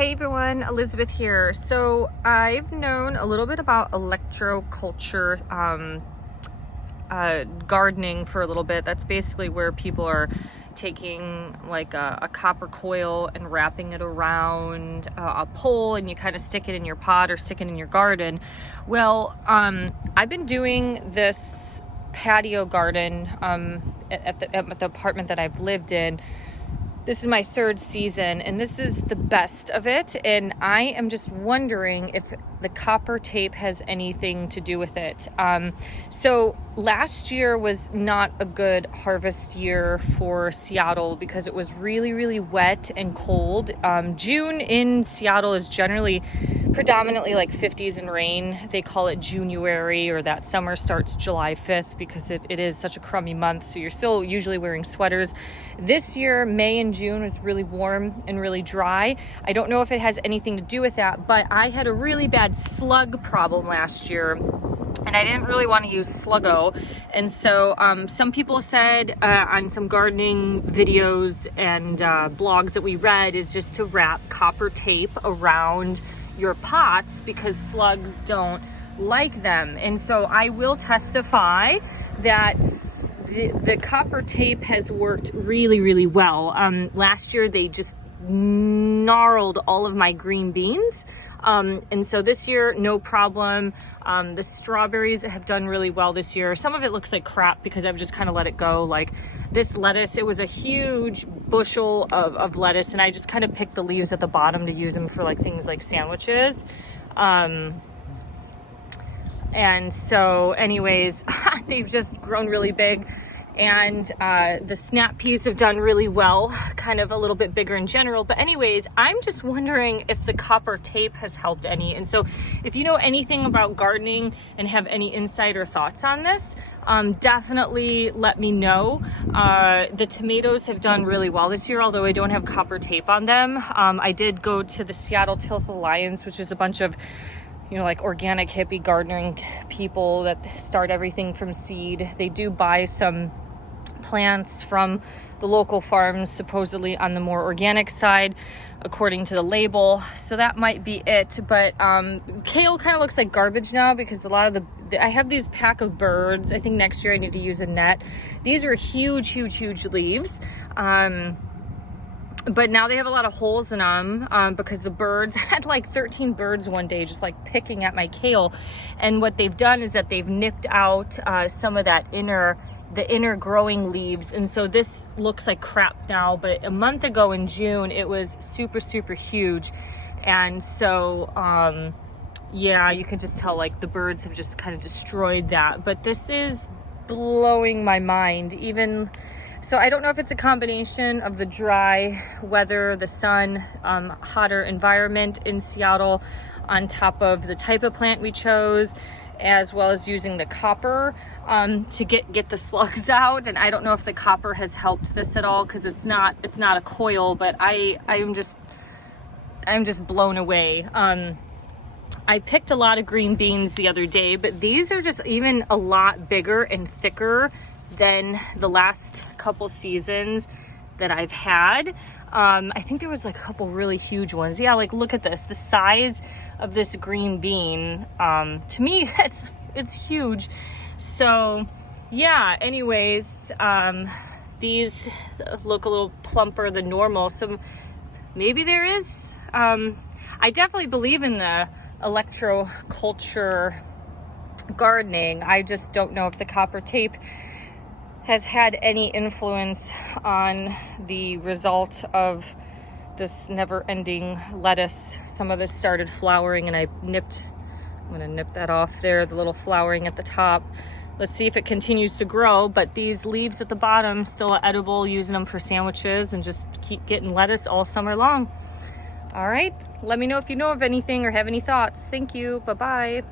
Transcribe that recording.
Hey everyone, Elizabeth here. So I've known a little bit about electroculture gardening for a little bit. That's basically where people are taking like a copper coil and wrapping it around a pole, and you kind of stick it in your pot or stick it in your garden. Well, I've been doing this patio garden at the apartment that I've lived in. This is my third season, and this is the best of it, and I am just wondering if the copper tape has anything to do with it. So last year was not a good harvest year for Seattle because it was really, really wet and cold. June in Seattle is generally predominantly like 50s and rain. They call it January, or that summer starts July 5th because it is such a crummy month, so you're still usually wearing sweaters. This year, May and June was really warm and really dry. I don't know if it has anything to do with that, but I had a really bad slug problem last year, and I didn't really want to use Sluggo. And so some people said on some gardening videos and blogs that we read is just to wrap copper tape around your pots because slugs don't like them. And so I will testify that the copper tape has worked really, really well. Last year they just gnarled all of my green beans. And so this year, no problem. The strawberries have done really well this year. Some of it looks like crap because I've just kind of let it go. Like this lettuce, it was a huge bushel of lettuce, and I just kind of picked the leaves at the bottom to use them for like things like sandwiches. And so anyways, they've just grown really big. And the snap peas have done really well, kind of a little bit bigger in general. But anyways, I'm just wondering if the copper tape has helped any. And so if you know anything about gardening and have any insider thoughts on this, definitely let me know. The tomatoes have done really well this year, although I don't have copper tape on them. I did go to the Seattle Tilth Alliance, which is a bunch of like organic hippie gardening people that start everything from seed. They do buy some plants from the local farms, supposedly on the more organic side, according to the label. So that might be it. But kale kind of looks like garbage now because a lot of I have these pack of birds. I think next year I need to use a net. These are huge leaves. But now they have a lot of holes in them because the birds had like 13 birds one day just like picking at my kale. And what they've done is that they've nipped out some of that inner growing leaves. And so this looks like crap now, but a month ago in June, it was super huge. And so, yeah, you can just tell like the birds have just kind of destroyed that. But this is blowing my mind. So I don't know if it's a combination of the dry weather, the sun, hotter environment in Seattle, on top of the type of plant we chose, as well as using the copper to get the slugs out. And I don't know if the copper has helped this at all because it's not a coil, but I'm just blown away. I picked a lot of green beans the other day, but these are just even a lot bigger and thicker than the last couple seasons that I've had. I think there was like a couple really huge ones. Yeah, like look at this, the size of this green bean. To me, it's huge. So yeah, anyways, these look a little plumper than normal. So maybe there is, I definitely believe in the electroculture gardening. I just don't know if the copper tape has had any influence on the result of this never-ending lettuce. Some of this started flowering and I'm gonna nip that off there, the little flowering at the top. Let's see if it continues to grow, but these leaves at the bottom still are edible, using them for sandwiches and just keep getting lettuce all summer long. All right, let me know if you know of anything or have any thoughts. Thank you, bye-bye.